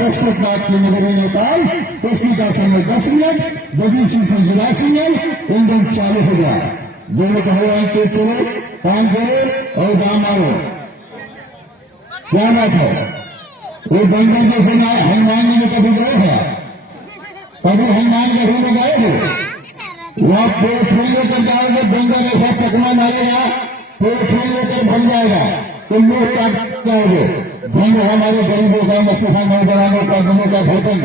पश्चिमनाथ के नगरी नेपाल पश्चिम का समय 10 मिनट बगी सिंह जिला सिंगल इंजन चालू हो गया। दोनों पहलवान तेज करो, काम करो और दाम मारो। क्या बात है? वो बंदर जैसे ना हनुमान जी में कभी गए हैं? कभी हनुमान गढ़ी में गए हो? वहां पोथरी लेकर जाओगे, बंदर ऐसा चकमा मारेगा, पोथरी लेकर भग जाएगा, तुम लोग काट जाओगे। धन हमारे गरीबों का, मसीहा नौजवानों का, दिनों का धड़कन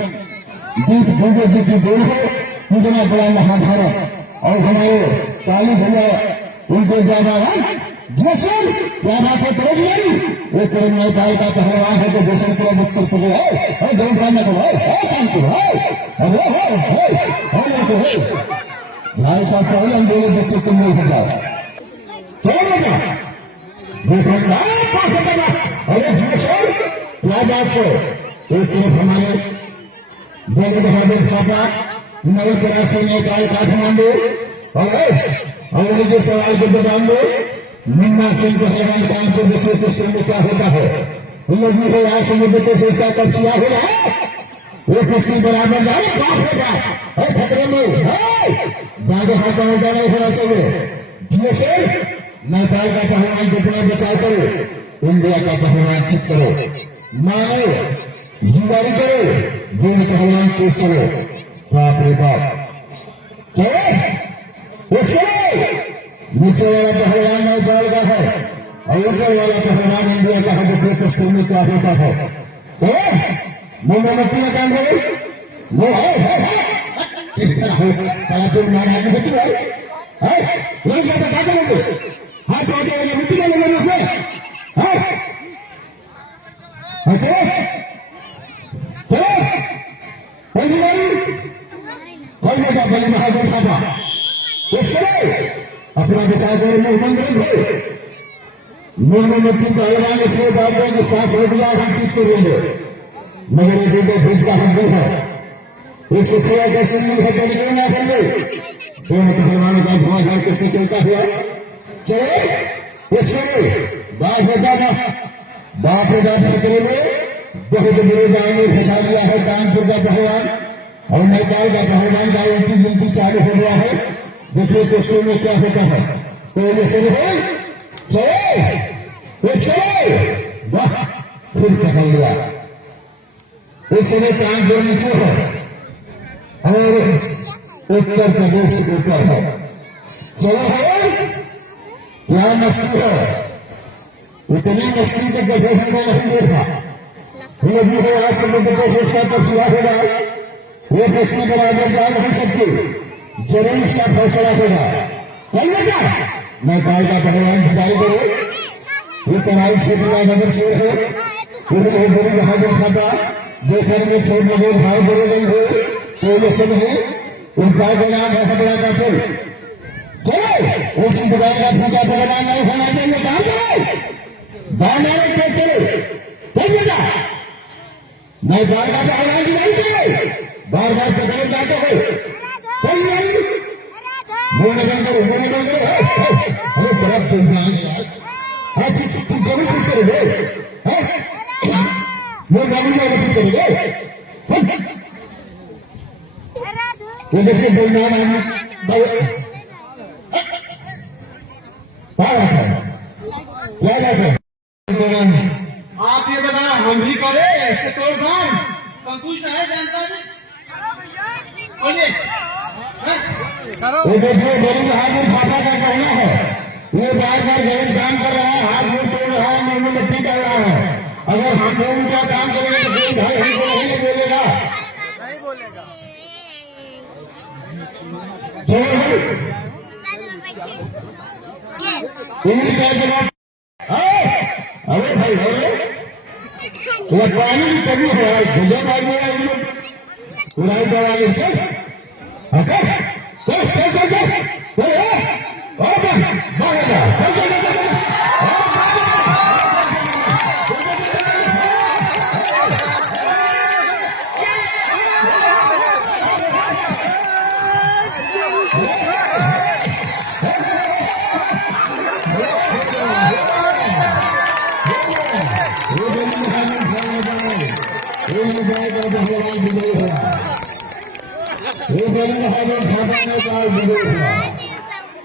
दूध भूगो जी की देर है। कितना बड़ा महाभारत और हमारे काली भैया उनके ज्यादा जैसल क्या बात है? तो एक तरह नेपाल का पहलवान है तो जैसल पूरा उत्तर प्रदेश है, दो काम को है, काम को है भाई साहब। पहले हम दोनों बच्चे तुम नहीं होता क्या बेटा? अरे जैसल क्या बात है? एक तरफ हमारे बड़े बहादुर पापा नए प्रयास से नेपाल काठमांडू और उनके सवाल के जवाब में मुन्ना सिंह पहलवान काम को देखिए किस तरह क्या होता है। उन लोग मुझे यहाँ समुद्र के से इसका कब्जा हो रहा है, वो किसकी बराबर जा रहा बाप होगा और खतरे में ज्यादा हाथ नहीं होना चाहिए। जैसे नेपाल का पहलवान कितना बचाव करो, इंडिया का पहलवान ठीक करो, मानो जिम्मेदारी करो, दिन पहलवान तेज चलो। बाप रे बाप नीचे वाला पहलवान नेपाल का है और ऊपर वाला पहलवान इंडिया का है। देखिए पश्चिम में क्या होता है। तो मोमबत्ती में काम करो, वो है माना मिट्टी है लोग क्या करोगे? हाथ पाते वाले मिट्टी का लगाना उसमें कोई लगा बड़ी महाजन खाता अपना बचाव कर मुंह में मिट्टी का लगाने से बात है कि 7 रुपया हम ठीक करेंगे, मगर ये दो फ्रिज का हम है इससे थोड़ा कैसे नहीं है तरीके ना बने दोनों पहलवानों का धुआं झाड़ किसने चलता हुआ चले ये छोड़े बाप होता था। बाप हो बाप खतरे में बहुत बड़े गांव में फंसा दिया है कानपुर का पहलवान और नेपाल का पहलवान का उनकी गिनती चालू हो गया है। देखिए दोस्तों में क्या होता है। तो ये सब है चले वाह फिर पकड़ लिया। इस समय कानपुर नीचे है और उत्तर प्रदेश ऊपर है। चलो है क्या मस्ती है? इतनी मस्ती तो कभी हमने नहीं देखा। भी है आज समुद्र को सोचता तब सिया होगा वो मस्ती बराबर जा नहीं सकती, जरूर इसका फैसला होगा। कल बेटा नेपाल का पहलवान भिखारी करो, ये पढ़ाई क्षेत्र का नगर से है, पूरे बड़े बहादुर खाता देखने में छोड़ लगे भाई बड़े नहीं हो तो ये सब है। उसका नाम है बड़ा का फूल चलो उसी प्रकार का फूका पकड़ा नहीं होना चाहिए। कहा जाए बानारे पे चले बेटा नेपाल का पहलवान गिराई बार बार पकड़े जाते हो बोलने बंद करो अरे बड़ा कभी चुप करोगे वो गाड़ी चुप करोगे। वो देखिए बोलना क्या बात है? आप ये बता हम भी करे ऐसे तोड़फाड़ संतुष्ट है जनता जी? बोलिए ये देखिए बड़ी बहादुर फाटा का कहना है ये बार बार गलत काम कर रहा है, हाथ मुंह तोड़ रहा है, मुंह में मिट्टी कर रहा है। अगर हम लोग उनका काम करेंगे तो कोई भाई हमको नहीं बोलेगा। अरे भाई वो पानी की कमी है, गुजर आ गया इन लोग कुराई दवाई करूंगा हम खाता में का विदेश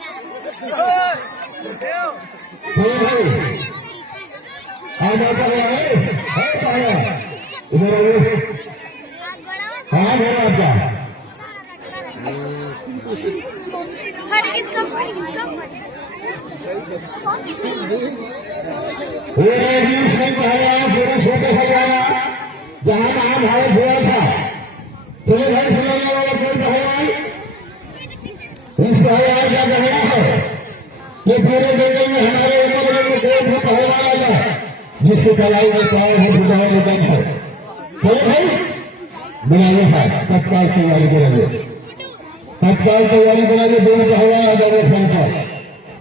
भाई आ जाता है पाया इधर आइए कहाँ घर आपका ये राजीव सिंह पहला गुरु छोटे हजारा जहाँ महाभारत हुआ था तो घर सुनाने वाला कोई पहलवान इस पहलवान का कहना है कि पूरे जंगल में हमारे उम्र में कोई भी पहलवान आया जिसके कलाई में पाए है बुझाए में दम है चलो भाई बनाइए है तत्काल तैयारी करेंगे तत्काल तैयारी करेंगे दोनों पहलवान आ जाएंगे फोन पर